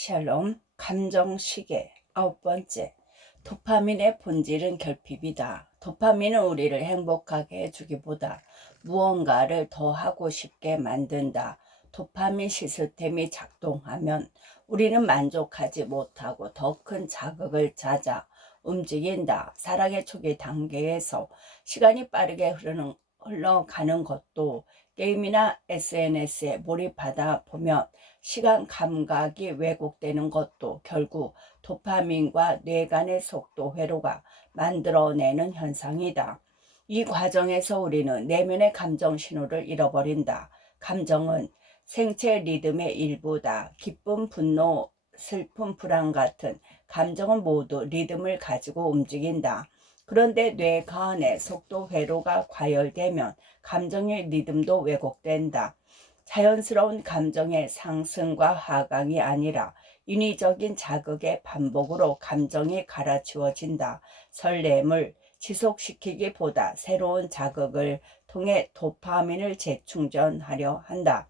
샬롬, 감정시계. 9번째, 도파민의 본질은 결핍이다. 도파민은 우리를 행복하게 해주기보다 무언가를 더 하고 싶게 만든다. 도파민 시스템이 작동하면 우리는 만족하지 못하고 더 큰 자극을 찾아 움직인다. 사랑의 초기 단계에서 시간이 빠르게 흘러가는 것도 게임이나 SNS에 몰입하다 보면 시간 감각이 왜곡되는 것도 결국 도파민과 뇌간의 속도 회로가 만들어내는 현상이다. 이 과정에서 우리는 내면의 감정 신호를 잃어버린다. 감정은 생체 리듬의 일부다. 기쁨, 분노, 슬픔, 불안 같은 감정은 모두 리듬을 가지고 움직인다. 그런데 뇌간의 속도 회로가 과열되면 감정의 리듬도 왜곡된다. 자연스러운 감정의 상승과 하강이 아니라 인위적인 자극의 반복으로 감정이 갈아치워진다. 설렘을 지속시키기보다 새로운 자극을 통해 도파민을 재충전하려 한다.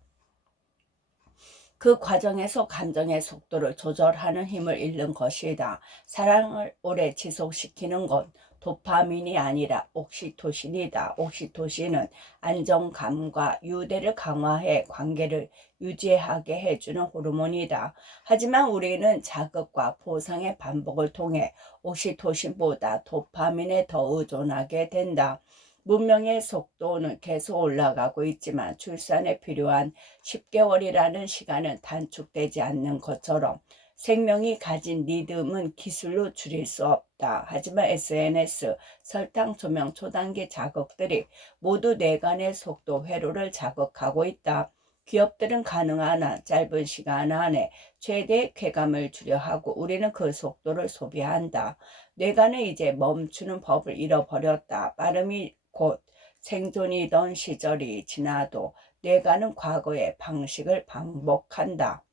그 과정에서 감정의 속도를 조절하는 힘을 잃는 것이다. 사랑을 오래 지속시키는 건 도파민이 아니라 옥시토신이다. 옥시토신은 안정감과 유대를 강화해 관계를 유지하게 해주는 호르몬이다. 하지만 우리는 자극과 보상의 반복을 통해 옥시토신보다 도파민에 더 의존하게 된다. 문명의 속도는 계속 올라가고 있지만 출산에 필요한 10개월이라는 시간은 단축되지 않는 것처럼 생명이 가진 리듬은 기술로 줄일 수 없다. 하지만 SNS, 설탕, 조명, 초단기 자극들이 모두 뇌간의 속도 회로를 자극하고 있다. 기업들은 가능한 한 짧은 시간 안에 최대의 쾌감을 주려 하고 우리는 그 속도를 소비한다. 뇌간은 이제 멈추는 법을 잃어버렸다. 빠름이 곧 생존이던 시절이 지나도 뇌간은 과거의 방식을 반복한다.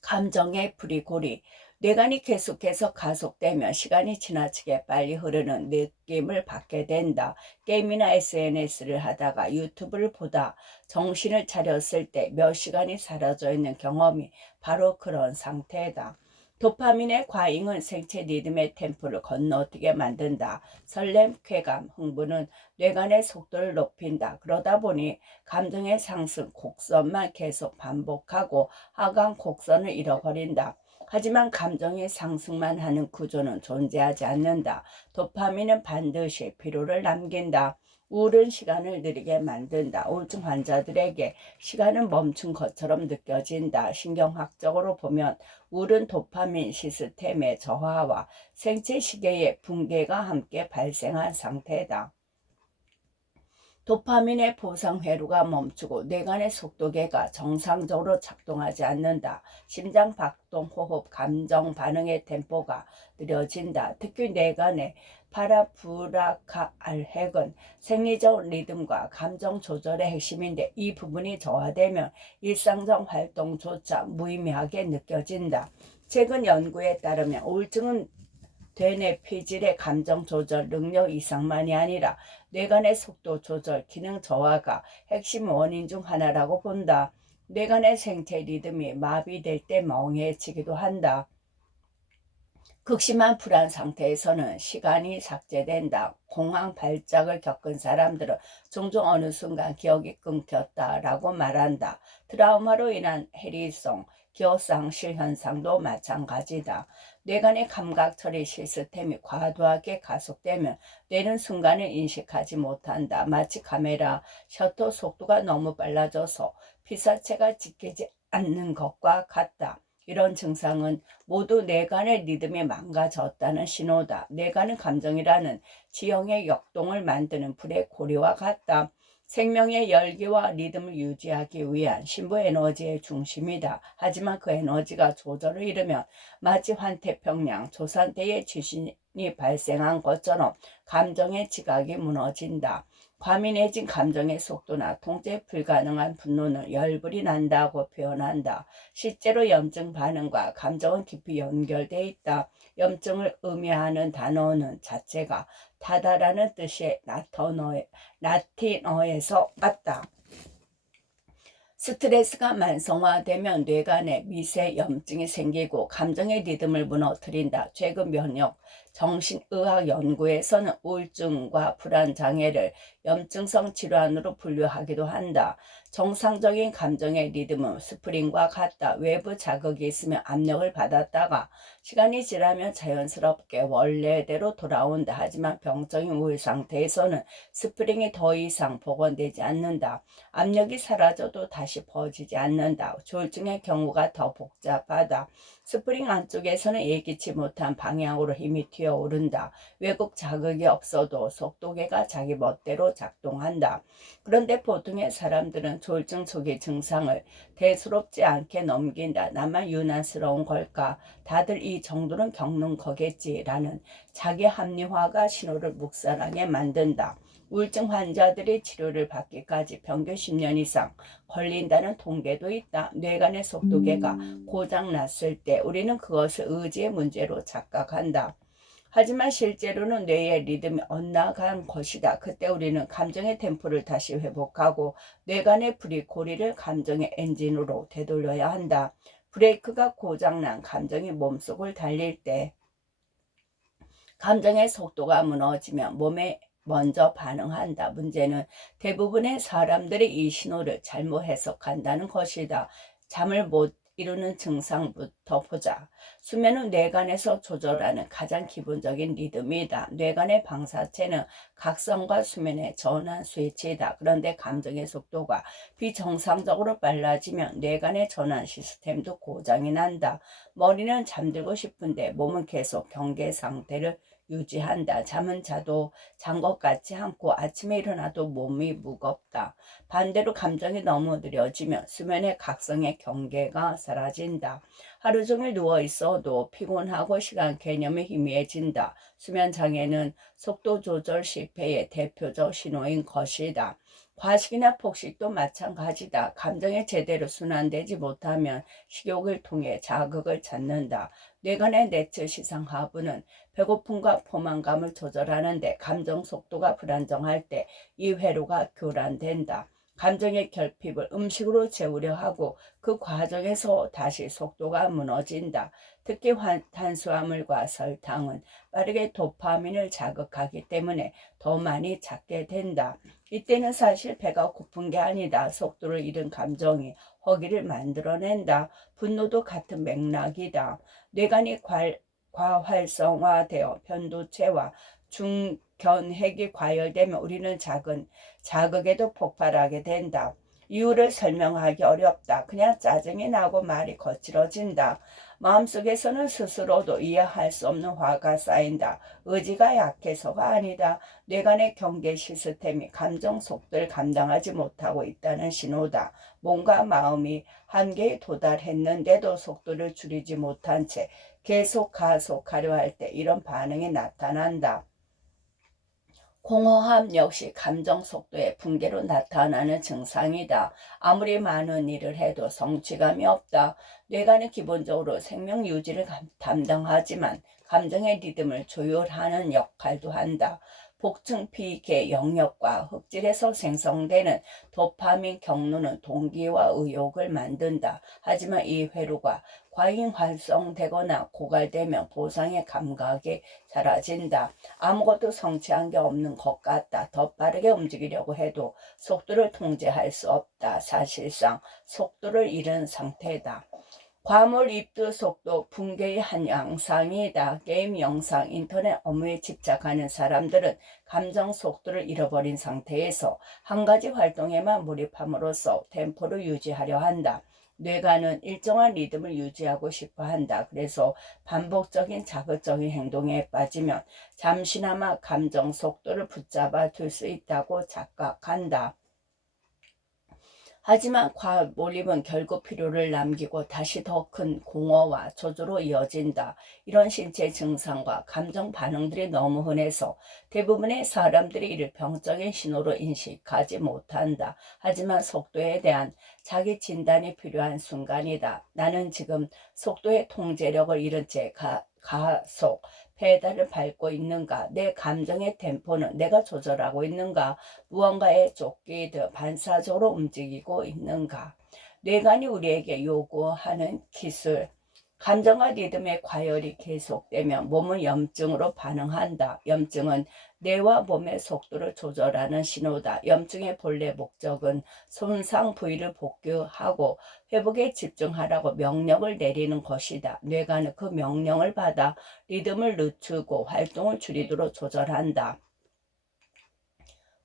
감정의 프리고리. 뇌간이 계속해서 가속되면 시간이 지나치게 빨리 흐르는 느낌을 받게 된다. 게임이나 SNS를 하다가 유튜브를 보다 정신을 차렸을 때 몇 시간이 사라져 있는 경험이 바로 그런 상태다. 도파민의 과잉은 생체 리듬의 템포를 건너뛰게 만든다. 설렘, 쾌감, 흥분은 뇌간의 속도를 높인다. 그러다 보니 감정의 상승 곡선만 계속 반복하고 하강 곡선을 잃어버린다. 하지만 감정의 상승만 하는 구조는 존재하지 않는다. 도파민은 반드시 피로를 남긴다. 우울은 시간을 느리게 만든다. 우울증 환자들에게 시간은 멈춘 것처럼 느껴진다. 신경학적으로 보면 우울은 도파민 시스템의 저하와 생체 시계의 붕괴가 함께 발생한 상태다. 도파민의 보상 회로가 멈추고 뇌간의 속도계가 정상적으로 작동하지 않는다. 심장 박동, 호흡, 감정 반응의 템포가 느려진다. 특히 뇌간의 파라브라카알핵은 생리적 리듬과 감정 조절의 핵심인데 이 부분이 저하되면 일상적 활동조차 무의미하게 느껴진다. 최근 연구에 따르면 우울증은 되뇌피질의 감정 조절 능력 이상만이 아니라 뇌간의 속도 조절 기능 저하가 핵심 원인 중 하나라고 본다. 뇌간의 생체 리듬이 마비될 때 멍해지기도 한다. 극심한 불안 상태에서는 시간이 삭제된다. 공황 발작을 겪은 사람들은 종종 어느 순간 기억이 끊겼다라고 말한다. 트라우마로 인한 해리성, 기억상실 현상도 마찬가지다. 뇌간의 감각 처리 시스템이 과도하게 가속되면 뇌는 순간을 인식하지 못한다. 마치 카메라 셔터 속도가 너무 빨라져서 피사체가 찍히지 않는 것과 같다. 이런 증상은 모두 뇌간의 리듬이 망가졌다는 신호다. 뇌간은 감정이라는 지형의 역동을 만드는 불의 고리와 같다. 생명의 열기와 리듬을 유지하기 위한 신부 에너지의 중심이다. 하지만 그 에너지가 조절을 잃으면 마치 환태평양 조산 때의 지진이 발생한 것처럼 감정의 지각이 무너진다. 과민해진 감정의 속도나 통제 불가능한 분노는 열불이 난다고 표현한다. 실제로 염증 반응과 감정은 깊이 연결돼 있다. 염증을 의미하는 단어는 자체가 타다라는 뜻의 라틴어에서 왔다. 스트레스가 만성화되면 뇌간에 미세 염증이 생기고 감정의 리듬을 무너뜨린다. 최근 면역 정신의학 연구에서는 우울증과 불안장애를 염증성 질환으로 분류하기도 한다. 정상적인 감정의 리듬은 스프링과 같다. 외부 자극이 있으면 압력을 받았다가 시간이 지나면 자연스럽게 원래대로 돌아온다. 하지만 병적인 우울 상태에서는 스프링이 더 이상 복원되지 않는다. 압력이 사라져도 다시 퍼지지 않는다. 조울증의 경우가 더 복잡하다. 스프링 안쪽에서는 예기치 못한 방향으로 힘이 튀어오른다. 외국 자극이 없어도 속도계가 자기 멋대로 작동한다. 그런데 보통의 사람들은 조울증 초기 증상을 대수롭지 않게 넘긴다. 나만 유난스러운 걸까? 다들 이 정도는 겪는 거겠지라는 자기 합리화가 신호를 묵살하게 만든다. 우울증 환자들이 치료를 받기까지 평균 10년 이상 걸린다는 통계도 있다. 뇌간의 속도계가 고장났을 때 우리는 그것을 의지의 문제로 착각한다. 하지만 실제로는 뇌의 리듬이 엇나간 것이다. 그때 우리는 감정의 템포를 다시 회복하고 뇌간의 브리코리를 감정의 엔진으로 되돌려야 한다. 브레이크가 고장난 감정이 몸속을 달릴 때 감정의 속도가 무너지면 몸에 먼저 반응한다. 문제는 대부분의 사람들이 이 신호를 잘못 해석한다는 것이다. 잠을 못 이루는 증상부터 보자. 수면은 뇌간에서 조절하는 가장 기본적인 리듬이다. 뇌간의 방사체는 각성과 수면의 전환 스위치이다. 그런데 감정의 속도가 비정상적으로 빨라지면 뇌간의 전환 시스템도 고장이 난다. 머리는 잠들고 싶은데 몸은 계속 경계 상태를 유지한다. 잠은 자도 잔 것 같지 않고 아침에 일어나도 몸이 무겁다. 반대로 감정이 너무 느려지면 수면의 각성의 경계가 사라진다. 하루 종일 누워 있어도 피곤하고 시간 개념이 희미해진다. 수면 장애는 속도 조절 실패의 대표적 신호인 것이다. 과식이나 폭식도 마찬가지다. 감정이 제대로 순환되지 못하면 식욕을 통해 자극을 찾는다. 뇌간의 내추 시상 하부는 배고픔과 포만감을 조절하는데 감정 속도가 불안정할 때 이 회로가 교란된다. 감정의 결핍을 음식으로 채우려 하고 그 과정에서 다시 속도가 무너진다. 특히 탄수화물과 설탕은 빠르게 도파민을 자극하기 때문에 더 많이 찾게 된다. 이때는 사실 배가 고픈 게 아니다. 속도를 잃은 감정이 허기를 만들어낸다. 분노도 같은 맥락이다. 뇌간이 과활성화되어 편도체와 중견핵이 과열되면 우리는 작은 자극에도 폭발하게 된다. 이유를 설명하기 어렵다. 그냥 짜증이 나고 말이 거칠어진다. 마음속에서는 스스로도 이해할 수 없는 화가 쌓인다. 의지가 약해서가 아니다. 뇌간의 경계 시스템이 감정 속도를 감당하지 못하고 있다는 신호다. 몸과 마음이 한계에 도달했는데도 속도를 줄이지 못한 채 계속 가속하려 할 때 이런 반응이 나타난다. 공허함 역시 감정 속도의 붕괴로 나타나는 증상이다. 아무리 많은 일을 해도 성취감이 없다. 뇌간은 기본적으로 생명 유지를 담당하지만 감정의 리듬을 조율하는 역할도 한다. 복층 피계 영역과 흑질에서 생성되는 도파민 경로는 동기와 의욕을 만든다. 하지만 이 회로가 과잉 활성되거나 고갈되면 보상의 감각이 사라진다. 아무것도 성취한 게 없는 것 같다. 더 빠르게 움직이려고 해도 속도를 통제할 수 없다. 사실상 속도를 잃은 상태다. 과몰 입도 속도 붕괴의 한 양상이다. 게임, 영상, 인터넷 업무에 집착하는 사람들은 감정 속도를 잃어버린 상태에서 한 가지 활동에만 몰입함으로써 템포를 유지하려 한다. 뇌가는 일정한 리듬을 유지하고 싶어 한다. 그래서 반복적인 자극적인 행동에 빠지면 잠시나마 감정 속도를 붙잡아 둘 수 있다고 착각한다. 하지만 과몰입은 결국 필요를 남기고 다시 더 큰 공허와 저조로 이어진다. 이런 신체 증상과 감정 반응들이 너무 흔해서 대부분의 사람들이 이를 병적인 신호로 인식하지 못한다. 하지만 속도에 대한 자기 진단이 필요한 순간이다. 나는 지금 속도의 통제력을 잃은 채 가속, 페달을 밟고 있는가? 내 감정의 템포는 내가 조절하고 있는가? 무언가에 쫓기듯 반사적으로 움직이고 있는가? 뇌관이 우리에게 요구하는 기술. 감정과 리듬의 과열이 계속되면 몸은 염증으로 반응한다. 염증은 뇌와 몸의 속도를 조절하는 신호다. 염증의 본래 목적은 손상 부위를 복구하고 회복에 집중하라고 명령을 내리는 것이다. 뇌가 그 명령을 받아 리듬을 늦추고 활동을 줄이도록 조절한다.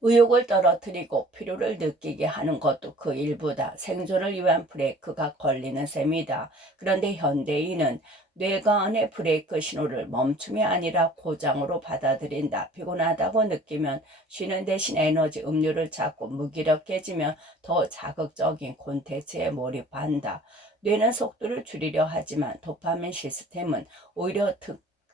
의욕을 떨어뜨리고 필요를 느끼게 하는 것도 그 일부다. 생존을 위한 브레이크가 걸리는 셈이다. 그런데 현대인은 뇌관의 브레이크 신호를 멈춤이 아니라 고장으로 받아들인다. 피곤하다고 느끼면 쉬는 대신 에너지 음료를 찾고 무기력해지면 더 자극적인 콘텐츠에 몰입한다. 뇌는 속도를 줄이려 하지만 도파민 시스템은 오히려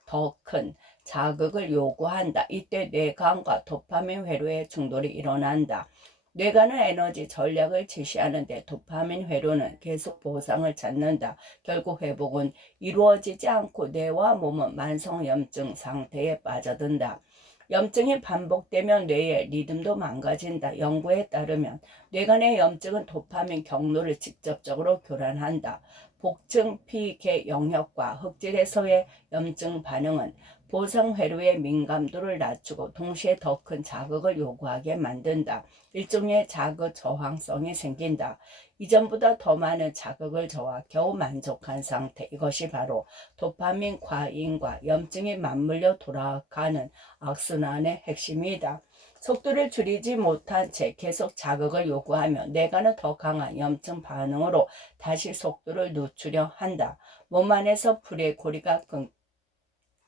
더 큰 자극을 요구한다. 이때 뇌관과 도파민 회로의 충돌이 일어난다. 뇌관은 에너지 전략을 지시하는데 도파민 회로는 계속 보상을 찾는다. 결국 회복은 이루어지지 않고 뇌와 몸은 만성염증 상태에 빠져든다. 염증이 반복되면 뇌의 리듬도 망가진다. 연구에 따르면 뇌간의 염증은 도파민 경로를 직접적으로 교란한다. 복층 피계 영역과 흑질에서의 염증 반응은 보상 회로의 민감도를 낮추고 동시에 더 큰 자극을 요구하게 만든다. 일종의 자극 저항성이 생긴다. 이전보다 더 많은 자극을 저하 겨우 만족한 상태. 이것이 바로 도파민 과잉과 염증이 맞물려 돌아가는 악순환의 핵심이다. 속도를 줄이지 못한 채 계속 자극을 요구하며 뇌가는 더 강한 염증 반응으로 다시 속도를 늦추려 한다. 몸 안에서 불의 고리가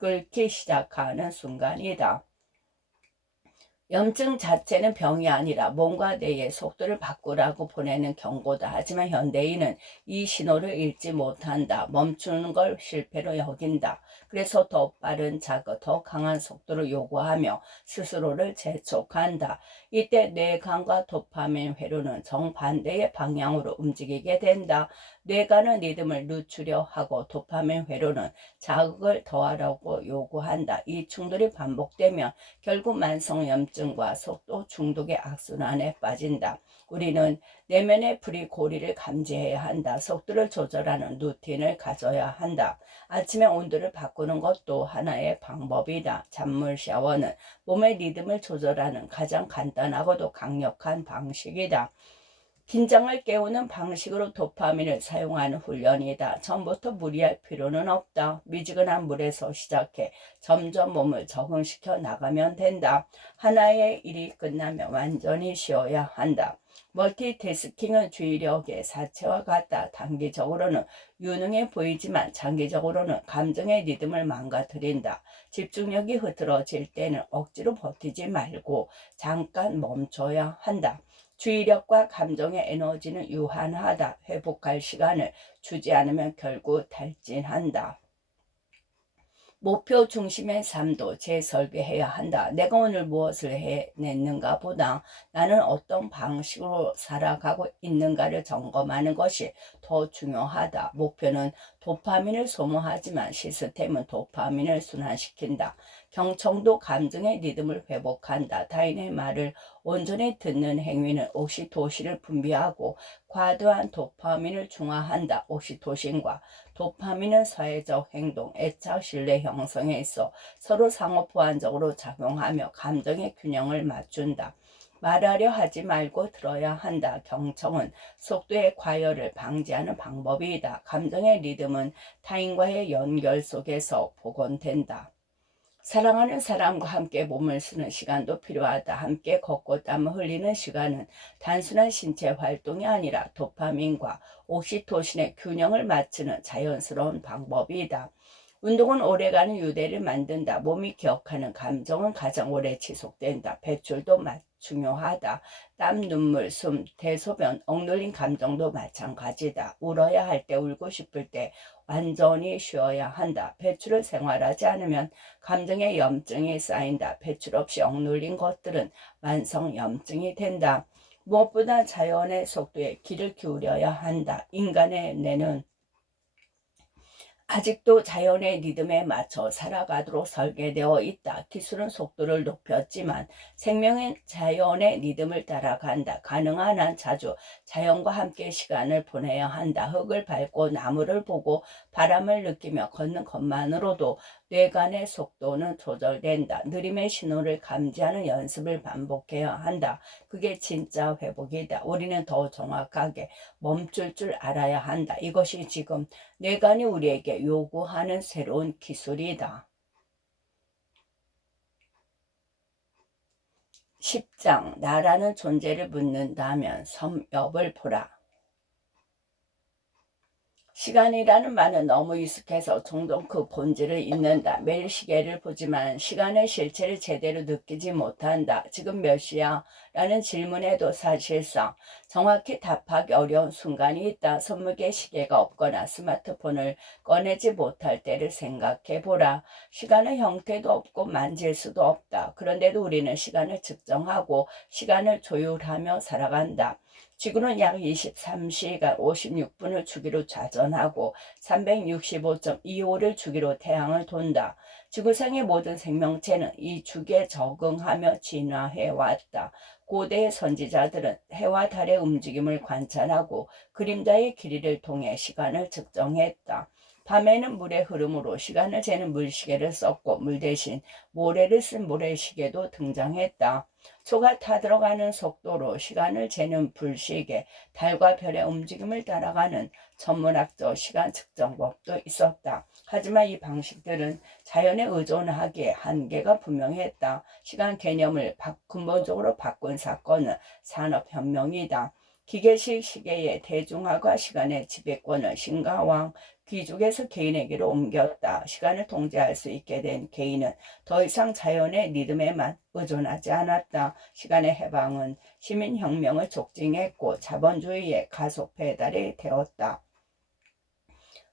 끓기 시작하는 순간이다. 염증 자체는 병이 아니라 몸과 뇌의 속도를 바꾸라고 보내는 경고다. 하지만 현대인은 이 신호를 읽지 못한다. 멈추는 걸 실패로 여긴다. 그래서 더 빠른 자극, 더 강한 속도를 요구하며 스스로를 재촉한다. 이때 뇌관과 도파민 회로는 정반대의 방향으로 움직이게 된다. 뇌관은 리듬을 늦추려 하고 도파민 회로는 자극을 더하라고 요구한다. 이 충돌이 반복되면 결국 만성염증과 속도 중독의 악순환에 빠진다. 우리는 내면의 불이 고리를 감지해야 한다. 속도를 조절하는 루틴을 가져야 한다. 아침에 온도를 바꾸는 것도 하나의 방법이다. 잔물 샤워는 몸의 리듬을 조절하는 가장 간단하고도 강력한 방식이다. 긴장을 깨우는 방식으로 도파민을 사용하는 훈련이다. 처음부터 무리할 필요는 없다. 미지근한 물에서 시작해 점점 몸을 적응시켜 나가면 된다. 하나의 일이 끝나면 완전히 쉬어야 한다. 멀티태스킹은 주의력의 사체와 같다. 단기적으로는 유능해 보이지만 장기적으로는 감정의 리듬을 망가뜨린다. 집중력이 흐트러질 때는 억지로 버티지 말고 잠깐 멈춰야 한다. 주의력과 감정의 에너지는 유한하다. 회복할 시간을 주지 않으면 결국 탈진한다. 목표 중심의 삶도 재설계해야 한다. 내가 오늘 무엇을 해냈는가 보다 나는 어떤 방식으로 살아가고 있는가를 점검하는 것이 더 중요하다. 목표는 도파민을 소모하지만 시스템은 도파민을 순환시킨다. 경청도 감정의 리듬을 회복한다. 타인의 말을 온전히 듣는 행위는 옥시토신을 분비하고 과도한 도파민을 중화한다. 옥시토신과 도파민은 사회적 행동, 애착, 신뢰 형성에 있어 서로 상호 보완적으로 작용하며 감정의 균형을 맞춘다. 말하려 하지 말고 들어야 한다. 경청은 속도의 과열을 방지하는 방법이다. 감정의 리듬은 타인과의 연결 속에서 복원된다. 사랑하는 사람과 함께 몸을 쓰는 시간도 필요하다. 함께 걷고 땀을 흘리는 시간은 단순한 신체 활동이 아니라 도파민과 옥시토신의 균형을 맞추는 자연스러운 방법이다. 운동은 오래가는 유대를 만든다. 몸이 기억하는 감정은 가장 오래 지속된다. 배출도 중요하다. 땀, 눈물, 숨, 대소변, 억눌린 감정도 마찬가지다. 울어야 할 때, 울고 싶을 때 완전히 쉬어야 한다. 배출을 생활하지 않으면 감정의 염증이 쌓인다. 배출 없이 억눌린 것들은 만성 염증이 된다. 무엇보다 자연의 속도에 귀를 기울여야 한다. 인간의 뇌는 아직도 자연의 리듬에 맞춰 살아가도록 설계되어 있다. 기술은 속도를 높였지만 생명은 자연의 리듬을 따라간다. 가능한 한 자주 자연과 함께 시간을 보내야 한다. 흙을 밟고 나무를 보고 바람을 느끼며 걷는 것만으로도 뇌간의 속도는 조절된다. 느림의 신호를 감지하는 연습을 반복해야 한다. 그게 진짜 회복이다. 우리는 더 정확하게 멈출 줄 알아야 한다. 이것이 지금 뇌관이 우리에게 요구하는 새로운 기술이다. 10장 나라는 존재를 묻는다면 섬엽을 보라. 시간이라는 말은 너무 익숙해서 종종 그 본질을 잊는다. 매일 시계를 보지만 시간의 실체를 제대로 느끼지 못한다. 지금 몇 시야? 라는 질문에도 사실상 정확히 답하기 어려운 순간이 있다. 손목에 시계가 없거나 스마트폰을 꺼내지 못할 때를 생각해 보라. 시간의 형태도 없고 만질 수도 없다. 그런데도 우리는 시간을 측정하고 시간을 조율하며 살아간다. 지구는 약 23시간 56분을 주기로 자전하고 365.25를 주기로 태양을 돈다. 지구상의 모든 생명체는 이 주기에 적응하며 진화해왔다. 고대의 선지자들은 해와 달의 움직임을 관찰하고 그림자의 길이를 통해 시간을 측정했다. 밤에는 물의 흐름으로 시간을 재는 물시계를 썼고 물 대신 모래를 쓴 모래시계도 등장했다. 초가 타들어가는 속도로 시간을 재는 불시계, 달과 별의 움직임을 따라가는 천문학적 시간 측정법도 있었다. 하지만 이 방식들은 자연에 의존하기에 한계가 분명했다. 시간 개념을 근본적으로 바꾼 사건은 산업혁명이다. 기계식 시계의 대중화가 시간의 지배권을 신가왕 귀족에서 개인에게로 옮겼다. 시간을 통제할 수 있게 된 개인은 더 이상 자연의 리듬에만 의존하지 않았다. 시간의 해방은 시민혁명을 촉진했고 자본주의의 가속 페달이 되었다.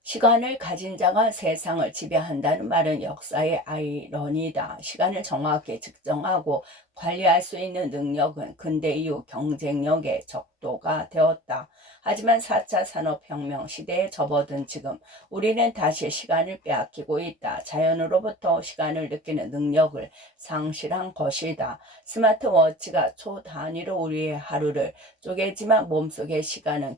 시간을 가진 자가 세상을 지배한다는 말은 역사의 아이러니다. 시간을 정확히 측정하고 관리할 수 있는 능력은 근대 이후 경쟁력의 적도가 되었다. 하지만 4차 산업혁명 시대에 접어든 지금 우리는 다시 시간을 빼앗기고 있다. 자연으로부터 시간을 느끼는 능력을 상실한 것이다. 스마트워치가 초단위로 우리의 하루를 쪼개지만 몸속의 시간은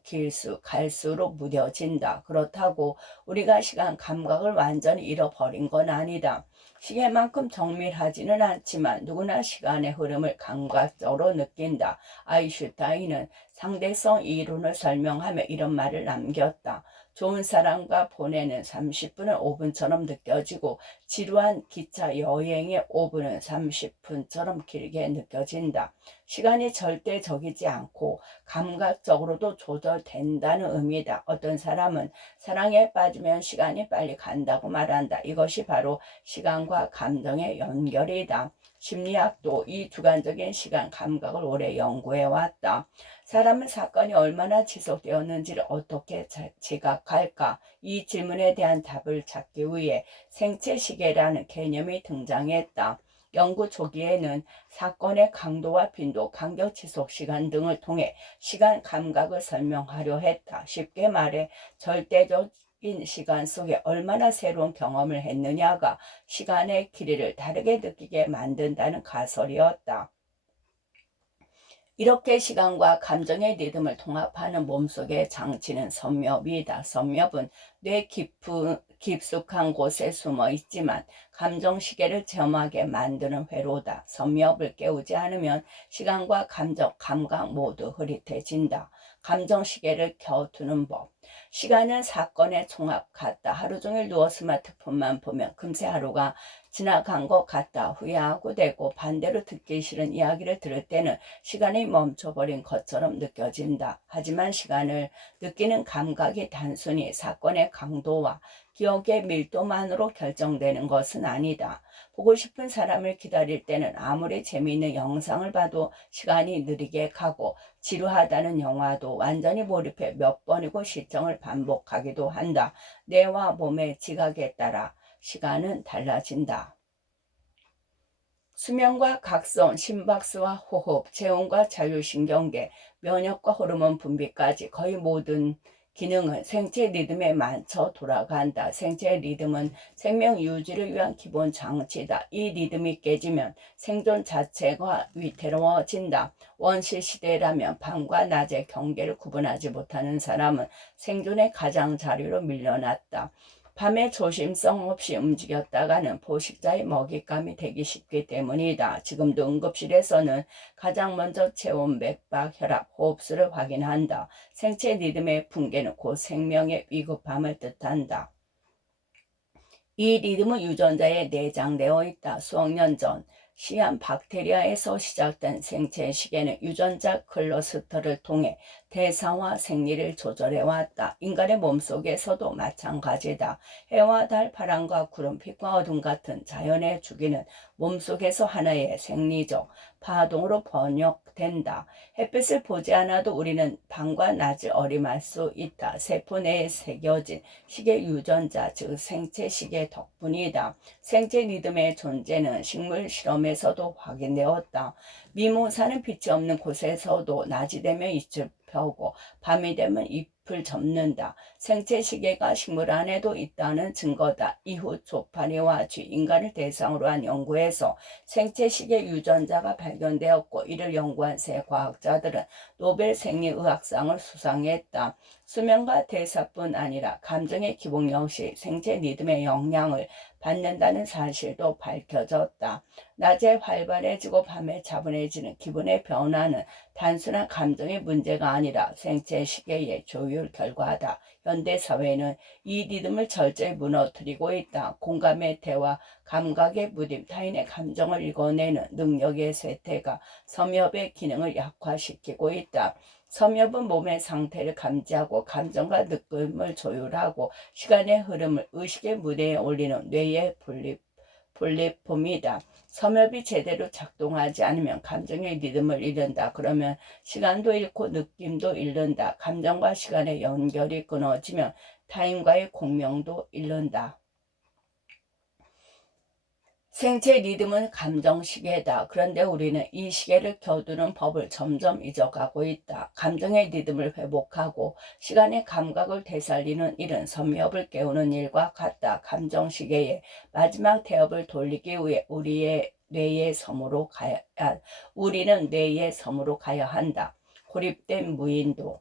갈수록 무뎌진다. 그렇다고 우리가 시간 감각을 완전히 잃어버린 건 아니다. 시계만큼 정밀하지는 않지만 누구나 시간의 흐름을 감각적으로 느낀다. 아인슈타인은 상대성 이론을 설명하며 이런 말을 남겼다. 좋은 사람과 보내는 30분은 5분처럼 느껴지고 지루한 기차 여행의 5분은 30분처럼 길게 느껴진다. 시간이 절대적이지 않고 감각적으로도 조절된다는 의미다. 어떤 사람은 사랑에 빠지면 시간이 빨리 간다고 말한다. 이것이 바로 시간과 감정의 연결이다. 심리학도 이 주관적인 시간 감각을 오래 연구해 왔다. 사람은 사건이 얼마나 지속되었는지를 어떻게 지각할까? 이 질문에 대한 답을 찾기 위해 생체 시계라는 개념이 등장했다. 연구 초기에는 사건의 강도와 빈도, 간격 지속 시간 등을 통해 시간 감각을 설명하려 했다. 쉽게 말해 절대적인 시간 속에 얼마나 새로운 경험을 했느냐가 시간의 길이를 다르게 느끼게 만든다는 가설이었다. 이렇게 시간과 감정의 리듬을 통합하는 몸속의 장치는 섬엽이다. 섬엽은 뇌 깊숙한 곳에 숨어 있지만 감정시계를 점하게 만드는 회로다. 섬엽을 깨우지 않으면 시간과 감정, 감각 모두 흐릿해진다. 감정시계를 켜두는 법. 시간은 사건의 총합 같다. 하루 종일 누워 스마트폰만 보면 금세 하루가 지나간 것 같다 후회하고 되고, 반대로 듣기 싫은 이야기를 들을 때는 시간이 멈춰버린 것처럼 느껴진다. 하지만 시간을 느끼는 감각이 단순히 사건의 강도와 기억의 밀도만으로 결정되는 것은 아니다. 보고 싶은 사람을 기다릴 때는 아무리 재미있는 영상을 봐도 시간이 느리게 가고, 지루하다는 영화도 완전히 몰입해 몇 번이고 시청을 반복하기도 한다. 뇌와 몸의 지각에 따라 시간은 달라진다. 수면과 각성, 심박수와 호흡, 체온과 자율신경계, 면역과 호르몬 분비까지 거의 모든 기능은 생체 리듬에 맞춰 돌아간다. 생체 리듬은 생명 유지를 위한 기본 장치다. 이 리듬이 깨지면 생존 자체가 위태로워진다. 원시 시대라면 밤과 낮의 경계를 구분하지 못하는 사람은 생존의 가장 자리로 밀려났다. 밤에 조심성 없이 움직였다가는 포식자의 먹잇감이 되기 쉽기 때문이다. 지금도 응급실에서는 가장 먼저 체온, 맥박, 혈압, 호흡수를 확인한다. 생체 리듬의 붕괴는 곧 생명의 위급함을 뜻한다. 이 리듬은 유전자에 내장되어 있다. 수억 년 전 시안 박테리아에서 시작된 생체 시계는 유전자 클러스터를 통해 대사와 생리를 조절해왔다. 인간의 몸속에서도 마찬가지다. 해와 달, 바람과 구름, 빛과 어둠 같은 자연의 주기는 몸속에서 하나의 생리적 파동으로 번역된다. 햇빛을 보지 않아도 우리는 밤과 낮을 어림할 수 있다. 세포 내에 새겨진 시계 유전자, 즉 생체 시계 덕분이다. 생체 리듬의 존재는 식물 실험에서도 확인되었다. 미모사는 빛이 없는 곳에서도 낮이 되면 잎을 펴고 밤이 되면 잎을 접는다. 생체 시계가 식물 안에도 있다는 증거다. 이후 조파리와 쥐, 인간을 대상으로 한 연구에서 생체 시계 유전자가 발견되었고 이를 연구한 세 과학자들은 노벨 생리의학상을 수상했다. 수면과 대사뿐 아니라 감정의 기복 역시 생체 리듬의 영향을 받는다는 사실도 밝혀졌다. 낮에 활발해지고 밤에 차분해지는 기분의 변화는 단순한 감정의 문제가 아니라 생체 시계의 조율 결과다. 현대 사회는 이 리듬을 철저히 무너뜨리고 있다. 공감의 대화, 감각의 무딤, 타인의 감정을 읽어내는 능력의 쇠퇴가 섬협의 기능을 약화시키고 있다. 섬협은 몸의 상태를 감지하고 감정과 느낌을 조율하고 시간의 흐름을 의식의 무대에 올리는 뇌의 플랫폼이다. 섬협이 제대로 작동하지 않으면 감정의 리듬을 잃는다. 그러면 시간도 잃고 느낌도 잃는다. 감정과 시간의 연결이 끊어지면 타인과의 공명도 잃는다. 생체 리듬은 감정 시계다. 그런데 우리는 이 시계를 겨두는 법을 점점 잊어가고 있다. 감정의 리듬을 회복하고 시간의 감각을 되살리는 일은 섬협을 깨우는 일과 같다. 감정 시계의 마지막 태엽을 돌리기 위해 우리는 뇌의 섬으로 가야 한다. 고립된 무인도.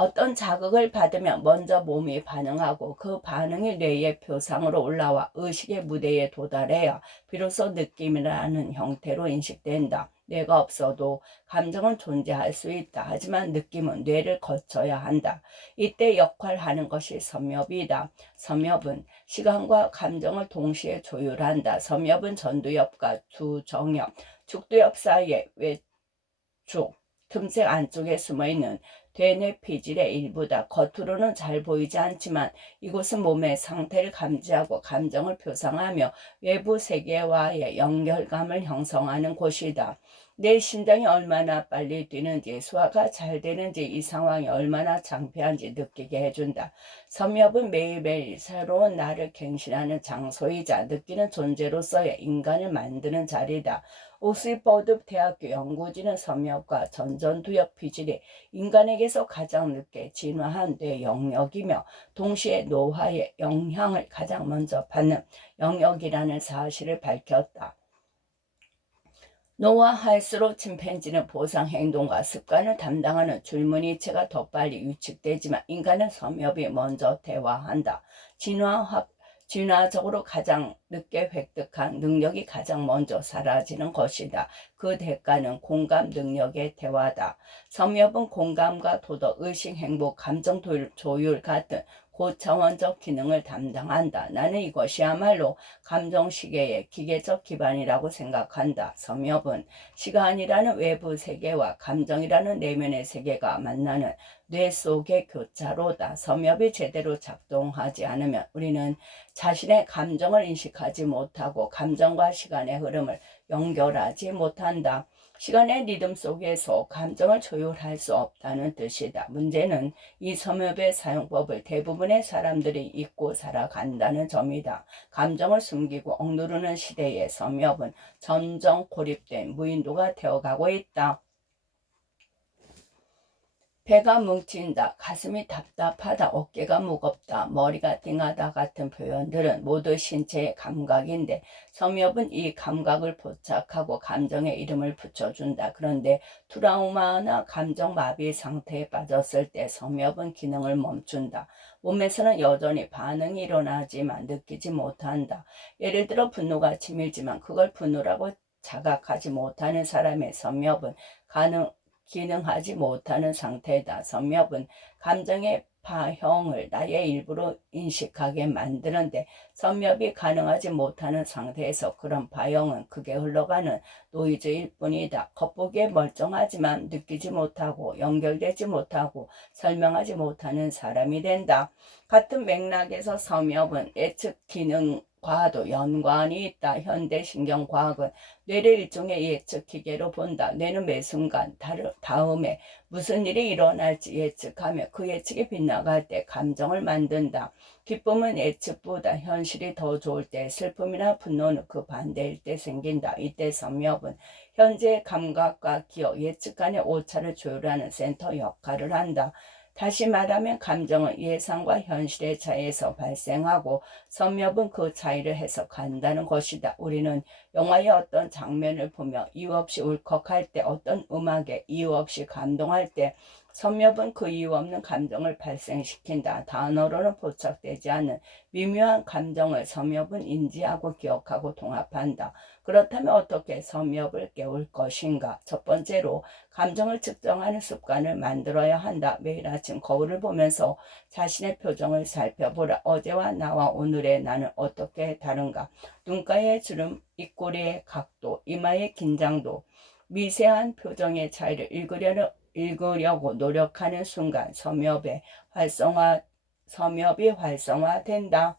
어떤 자극을 받으면 먼저 몸이 반응하고 그 반응이 뇌의 표상으로 올라와 의식의 무대에 도달해야 비로소 느낌이라는 형태로 인식된다. 뇌가 없어도 감정은 존재할 수 있다. 하지만 느낌은 뇌를 거쳐야 한다. 이때 역할하는 것이 섬협이다. 섬협은 시간과 감정을 동시에 조율한다. 섬협은 전두엽과 두정엽, 죽두엽 사이의 외축, 틈새 안쪽에 숨어있는 되뇌피질의 일부다. 겉으로는 잘 보이지 않지만 이곳은 몸의 상태를 감지하고 감정을 표상하며 외부 세계와의 연결감을 형성하는 곳이다. 내 심장이 얼마나 빨리 뛰는지, 소화가 잘 되는지, 이 상황이 얼마나 창피한지 느끼게 해준다. 섬협은 매일매일 새로운 나를 갱신하는 장소이자 느끼는 존재로서의 인간을 만드는 자리다. 옥스퍼드 대학교 연구진은 섬협과 전전두엽 피질이 인간에게서 가장 늦게 진화한 뇌 영역이며 동시에 노화의 영향을 가장 먼저 받는 영역이라는 사실을 밝혔다. 노화할수록 침팬지는 보상 행동과 습관을 담당하는 줄무늬체가 더 빨리 유축되지만 인간은 섬협이 먼저 대화한다. 진화적으로 가장 늦게 획득한 능력이 가장 먼저 사라지는 것이다. 그 대가는 공감 능력의 대화다. 섬협은 공감과 도덕, 의식, 행복, 감정 조율 같은 고차원적 기능을 담당한다. 나는 이것이야말로 감정시계의 기계적 기반이라고 생각한다. 섬협은 시간이라는 외부 세계와 감정이라는 내면의 세계가 만나는 뇌 속의 교차로다. 섬협이 제대로 작동하지 않으면 우리는 자신의 감정을 인식하지 못하고 감정과 시간의 흐름을 연결하지 못한다. 시간의 리듬 속에서 감정을 조율할 수 없다는 뜻이다. 문제는 이 섬협의 사용법을 대부분의 사람들이 잊고 살아간다는 점이다. 감정을 숨기고 억누르는 시대의 섬협은 점점 고립된 무인도가 되어가고 있다. 배가 뭉친다, 가슴이 답답하다, 어깨가 무겁다, 머리가 띵하다 같은 표현들은 모두 신체의 감각인데 섬엽은 이 감각을 포착하고 감정에 이름을 붙여준다. 그런데 트라우마나 감정마비 상태에 빠졌을 때 섬엽은 기능을 멈춘다. 몸에서는 여전히 반응이 일어나지만 느끼지 못한다. 예를 들어 분노가 치밀지만 그걸 분노라고 자각하지 못하는 사람의 섬엽은 기능하지 못하는 상태다. 섬엽은 감정의 파형을 나의 일부로 인식하게 만드는데 섬엽이 가능하지 못하는 상태에서 그런 파형은 크게 흘러가는 노이즈일 뿐이다. 겉보기에 멀쩡하지만 느끼지 못하고 연결되지 못하고 설명하지 못하는 사람이 된다. 같은 맥락에서 섬엽은 예측 기능과도 연관이 있다. 현대신경과학은 뇌를 일종의 예측 기계로 본다. 뇌는 매 순간 다음에 무슨 일이 일어날지 예측하며 그 예측이 빗나갈 때 감정을 만든다. 기쁨은 예측보다 현실이 더 좋을 때, 슬픔이나 분노는 그 반대일 때 생긴다. 이때 섬엽은 현재의 감각과 기억, 예측 간의 오차를 조율하는 센터 역할을 한다. 다시 말하면 감정은 예상과 현실의 차이에서 발생하고 섬엽은 그 차이를 해석한다는 것이다. 우리는 영화의 어떤 장면을 보며 이유 없이 울컥할 때, 어떤 음악에 이유 없이 감동할 때 섬엽은 그 이유 없는 감정을 발생시킨다. 단어로는 포착되지 않는 미묘한 감정을 섬엽은 인지하고 기억하고 통합한다. 그렇다면 어떻게 섬엽을 깨울 것인가? 첫 번째로 감정을 측정하는 습관을 만들어야 한다. 매일 아침 거울을 보면서 자신의 표정을 살펴보라. 어제와 나와 오늘의 나는 어떻게 다른가? 눈가의 주름, 입꼬리의 각도, 이마의 긴장도, 미세한 표정의 차이를 읽으려고 노력하는 순간 섬엽이 활성화된다.